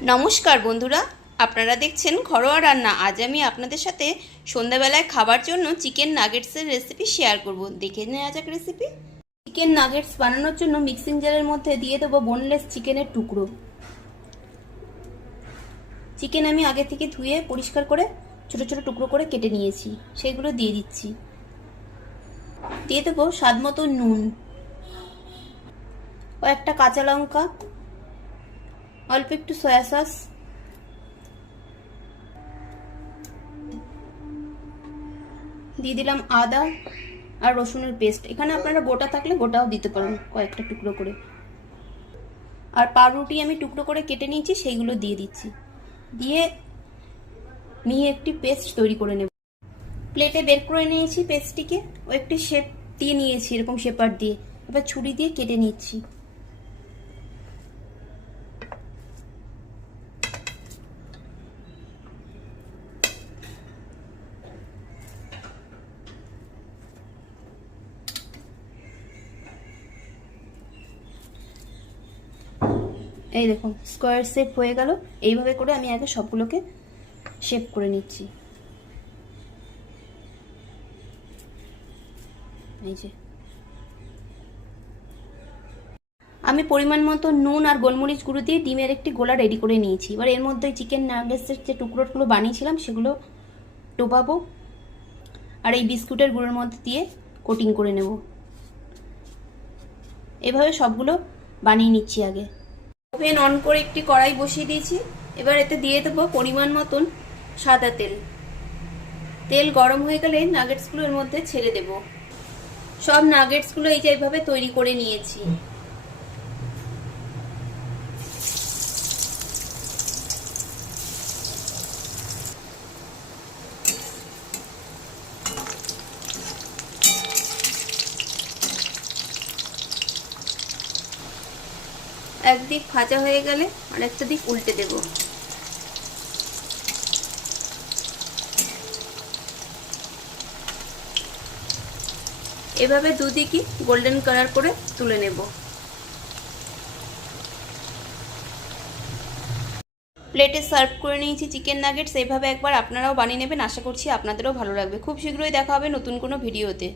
नमस्कार बंधुरा आपनारा देखছেন ঘরোয়া রান্না। आज আমি আপনাদের সাথে সন্ধ্যাবেলায় খাবার জন্য চিকেন নাগেটসের রেসিপি শেয়ার করব। দেখে নেওয়া যাক রেসিপি। চিকেন নাগেটস বানানোর জন্য মিক্সিং জারের মধ্যে দিয়ে দেব বোনলেস চিকেনের টুকরো। চিকেন আমি আগে থেকে ধুয়ে পরিষ্কার করে ছোট ছোট টুকরো করে কেটে নিয়েছি, সেগুলো দিয়ে দিচ্ছি। দিয়ে দেব স্বাদমতো নুন, কয়েকটা কাঁচা লঙ্কা, অল্প একটু সয়া সস, দিয়ে দিলাম আদা আর রসুনের পেস্ট। এখানে আপনারা গোটা থাকলে গোটাও দিতে পারেন কয়েকটা টুকরো করে। আর পাউরুটি আমি টুকরো করে কেটে নিয়েছি, সেইগুলো দিয়ে দিচ্ছি। দিয়ে মিহি একটি পেস্ট তৈরি করে নেব। প্লেটে বের করে নিয়েছি পেস্টটিকে, ও একটি শেপ দিয়ে নিয়েছি, এরকম শেপার দিয়ে। এবার ছুরি দিয়ে কেটে নিচ্ছি। এই দেখুন স্কোয়ার শেপ হয়ে গেল। এইভাবে করে আমি আগে সবগুলোকে শেপ করে নিচ্ছি। এই যে আমি পরিমাণ মতো নুন আর গোলমরিচ গুঁড়ো দিয়ে ডিমের একটি গোলা রেডি করে নিয়েছি। এবার এর মধ্যে চিকেন নাগেটসের যে টুকরোগুলো বানিয়েছিলাম সেগুলো ডোবাবো, আর এই বিস্কুটের গুঁড়োর মধ্যে দিয়ে কোটিং করে নেব। এভাবে সবগুলো বানিয়ে নিচ্ছি। আগে ওভেন অন করে একটি কড়াই বসিয়ে দিয়েছি। এবার এতে দিয়ে দেবো পরিমাণ মতন সাদা তেল। তেল গরম হয়ে গেলে নাগেটসগুলো এর মধ্যে ছেড়ে দেব। সব নাগেটসগুলো এই যে এইভাবে তৈরি করে নিয়েছি। একদিক ভাজা হয়ে গেলে আরেকটা দিক উল্টে দেব। এভাবে দুদিকই গোল্ডেন কালার করে তুলে নেব। প্লেটে সার্ভ করে নিয়েছি চিকেন নাগেটস। এইভাবে একবার আপনারাও বানিয়ে নেবেন, আশা করছি আপনাদেরও ভালো লাগবে। খুব শীঘ্রই দেখা হবে নতুন কোনো ভিডিওতে।